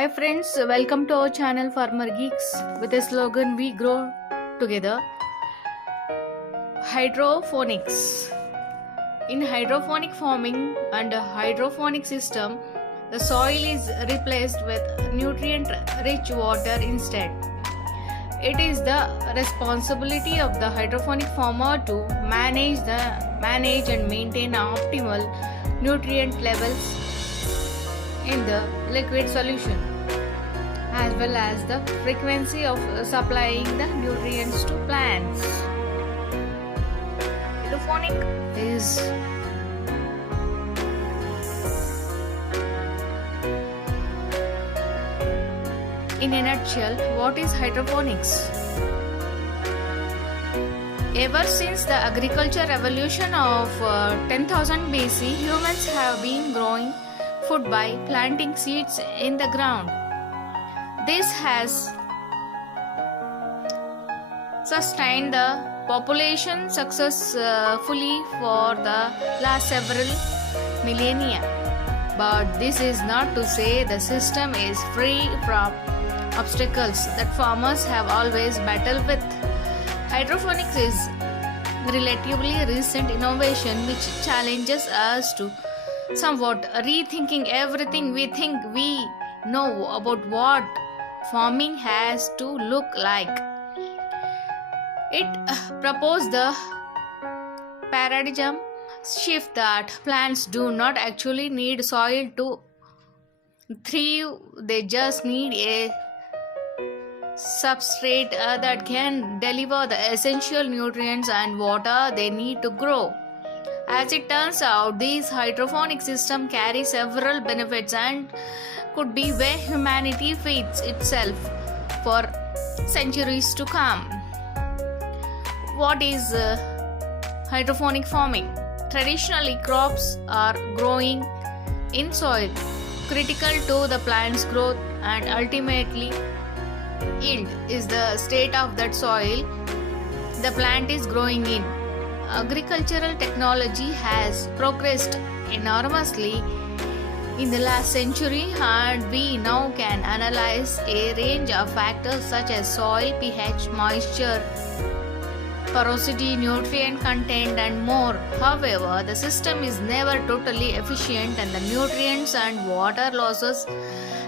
Hi friends, welcome to our channel Farmer Geeks with the slogan We Grow Together. Hydroponics. In hydroponic farming and hydroponic system, the soil is replaced with nutrient-rich water instead. It is the responsibility of the hydroponic farmer to manage and maintain optimal nutrient levels in the liquid solution, as well as the frequency of supplying the nutrients to plants. Hydroponic is in a nutshell, what is hydroponics? Ever since the agriculture revolution of 10,000 BC, humans have been growing food by planting seeds in the ground. This has sustained the population successfully for the last several millennia. But this is not to say the system is free from obstacles that farmers have always battled with. Hydroponics is relatively recent innovation which challenges us to somewhat rethinking everything we think we know about what farming has to look like. It proposed the paradigm shift that plants do not actually need soil to thrive, they just need a substrate that can deliver the essential nutrients and water they need to grow. As it turns out, this hydroponic system carries several benefits and could be where humanity feeds itself for centuries to come. What is hydroponic farming? Traditionally, crops are growing in soil, critical to the plant's growth, and ultimately yield is the state of that soil the plant is growing in. Agricultural technology has progressed enormously in the last century, and we now can analyze a range of factors such as soil pH, moisture, porosity, nutrient content, and more. However, the system is never totally efficient, and the nutrients and water losses,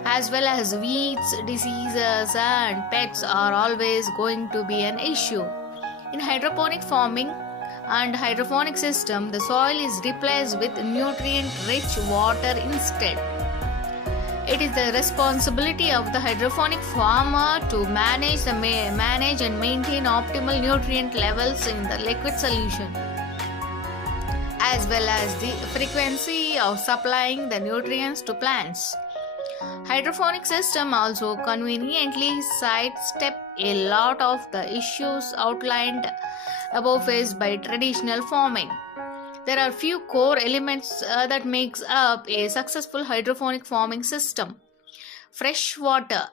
as well as weeds, diseases, and pests are always going to be an issue. In hydroponic farming and hydroponic system, the soil is replaced with nutrient-rich water instead. It is the responsibility of the hydroponic farmer to manage and maintain optimal nutrient levels in the liquid solution, as well as the frequency of supplying the nutrients to plants. Hydroponic system also conveniently sidestep a lot of the issues outlined above faced by traditional farming. There are few core elements that makes up a successful hydroponic farming system. Fresh water.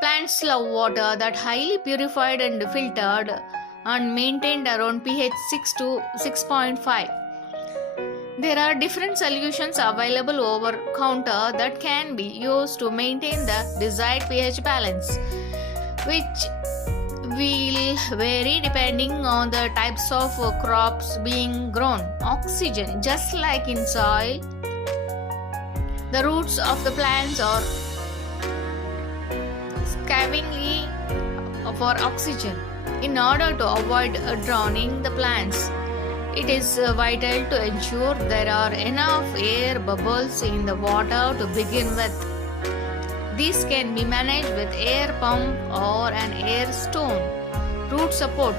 Plants love water that highly purified and filtered and maintained around pH 6 to 6.5. There are different solutions available over counter that can be used to maintain the desired pH balance, which will vary depending on the types of crops being grown. Oxygen. Just like in soil, the roots of the plants are scavenging for oxygen. In order to avoid drowning the plants, it is vital to ensure there are enough air bubbles in the water to begin with. This can be managed with air pump or an air stone. Root support.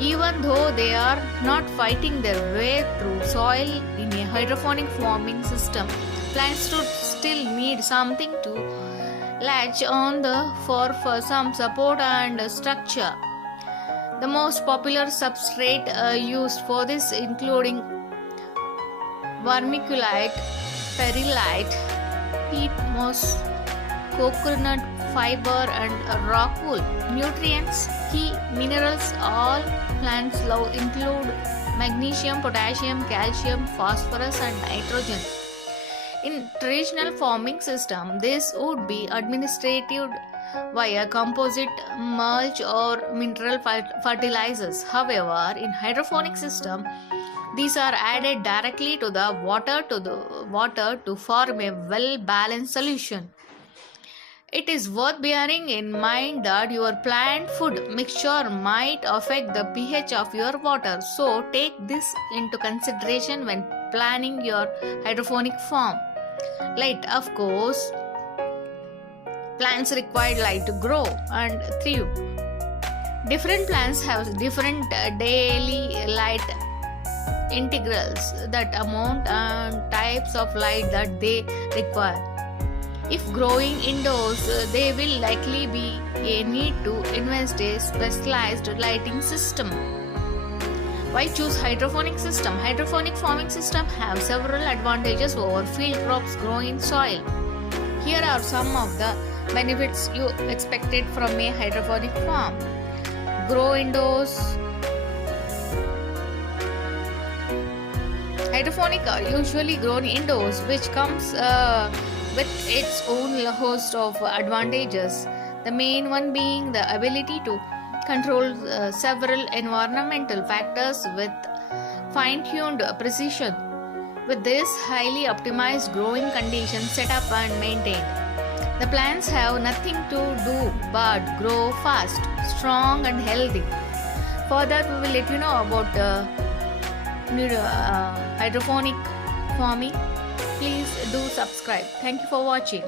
Even though they are not fighting their way through soil in a hydroponic farming system, plants still need something to latch on for some support and structure. The most popular substrate used for this including vermiculite, perlite, peat moss, coconut fiber, and rock wool. Nutrients. Key minerals all plants love include magnesium, potassium, calcium, phosphorus, and nitrogen. In traditional farming system, this would be administered via composite mulch or mineral fertilizers. However, in hydroponic system, these are added directly to the water to form a well-balanced solution. It is worth bearing in mind that your plant food mixture might affect the pH of your water, so take this into consideration when planning your hydroponic farm. Light, of course, plants require light to grow and thrive. Different plants have different daily light integrals that amount and types of light that they require. If growing indoors, there will likely be a need to invest in a specialized lighting system. Why choose hydroponic system? Hydroponic farming system have several advantages over field crops grown in soil. Here are some of the benefits you expected from a hydroponic farm. Grow indoors. Hydroponic are usually grown indoors, which comes with its own host of advantages. The main one being the ability to control several environmental factors with fine-tuned precision. With this highly optimized growing conditions set up and maintained, the plants have nothing to do but grow fast, strong and healthy. Further, we will let you know about hydroponic farming. Please do subscribe. Thank you for watching.